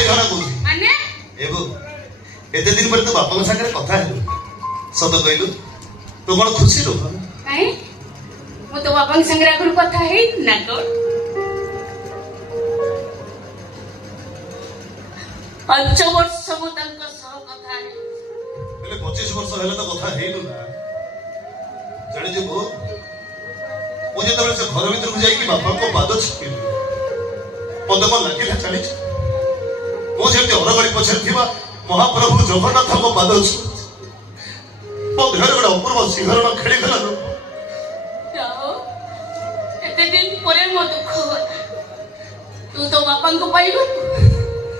भूले घरा को माने एबो एते दिन पर तो बापा के साथ कथा है सत कहलु तो बड़ खुशी रो काई मो तो बापा के संग आगु कथा है ना को 5 वर्ष मु तंक सह कथा है पहले 25 वर्ष हेले तो कथा हेलु ना जानि जे बो मुझे तबले से घर भीतर को जाई कि बापा को पाद छपिलु पद मन लागिला चली मो जेते अरगड़ी पछर थिबा महाप्रभु जगन्नाथ को पाद मो घर बड़ा अपूर्व शिखरण खेली गला जाओ एते दिन परे मो दुख होला तू तो बापा को पाइलु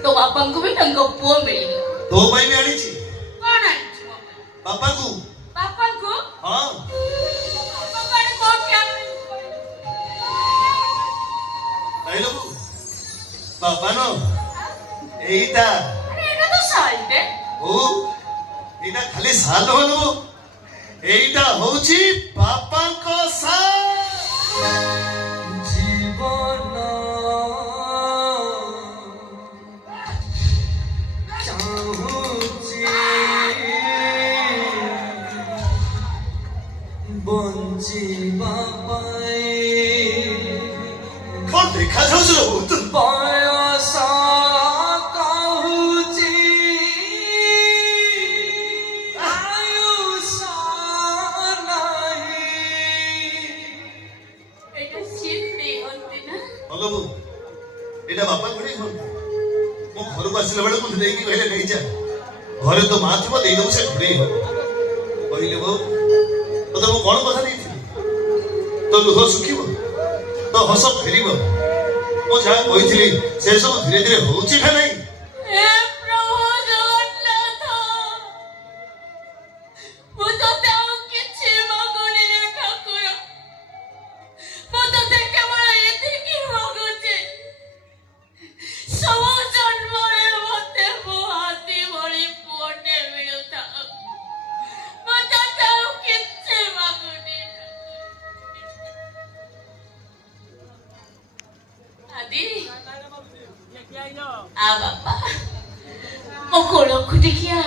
तो बापा को भी तंक पुओ मिली तो भाई में आनी छी कोन आनी पापा को हां बापा काने को क्या नहीं लो पापा नो एईटा अरे एटा तो सालटे ओ एटा खाली साल होलो एईटा होची पापा को साल जीवन बंजीबा पाए कौन देखा जाऊ रो तू बयसा कहूची आयुषा नाही एटा सिद्धि होती ना हेलो एटा बापा घरे घर मो घर को आसिला बेले मुझे देई कि कहले नहीं जा घरे तो मां थिबो देई दबो से घरे कहले बो तो मो कोन कथा नहीं थी तो लुह सुखिबो तो हस फेरिबो मो जा कहिथिली से सब धीरे धीरे होउची ना नहीं हे प्रभु जगन्नाथ मो तो ताऊ किछि मगुनी रे ठाकुर मो तो देखे बड़ा एति की मगुचे सब जन्म रे मते मो हाथी भली पोटे मिलुता मो तो ताऊ किछि मगुनी आदि आ बापा ओ कोलो खुदिकिया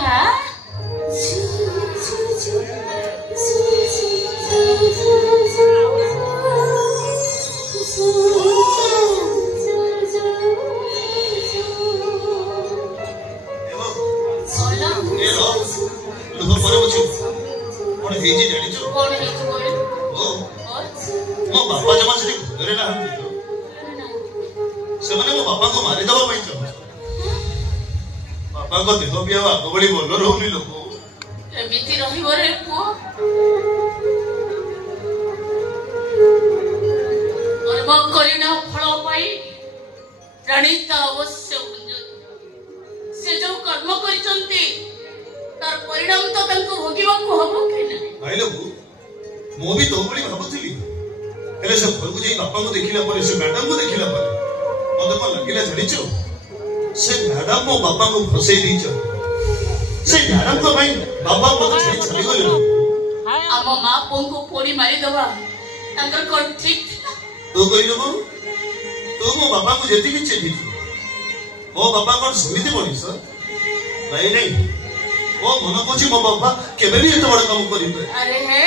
ए रो लुह पर बचू कोन हेजी जानि छु कौन है तू बोल ओ और मो बापा जमा से घरे ना हम से माने मो बापा को मारि दबा पई छ बापा को देह बिया आगो बड़ी बोल रहउनी लोक एमिति रहिबो रे पुओ कर्म करिना फल पाई प्रणीता अवश्य बुझ से जो कर्म करिसंती तार परिणाम तो तंको भोगिबा को हबो कि ना भाई लोग मो भी तो बड़ी भाबुथिली हेले से घर को जाई बापा को देखिला पर से मैडम को देखिला पर मते को लागिला जानि छु से मैडम मो बापा को फसई दी छ से मैडम को भाई बापा को छड़ी चली गले आम मां पोंको पोड़ी मारी दबा तंकर कोन ठीक तो कहिलो को तो मो बापा को जेती भी चेली मो बापा कोन सुनिते बोली सर नहीं नहीं ओ मन को छी मो बापा केबे भी एत बड़ काम करिबे अरे हे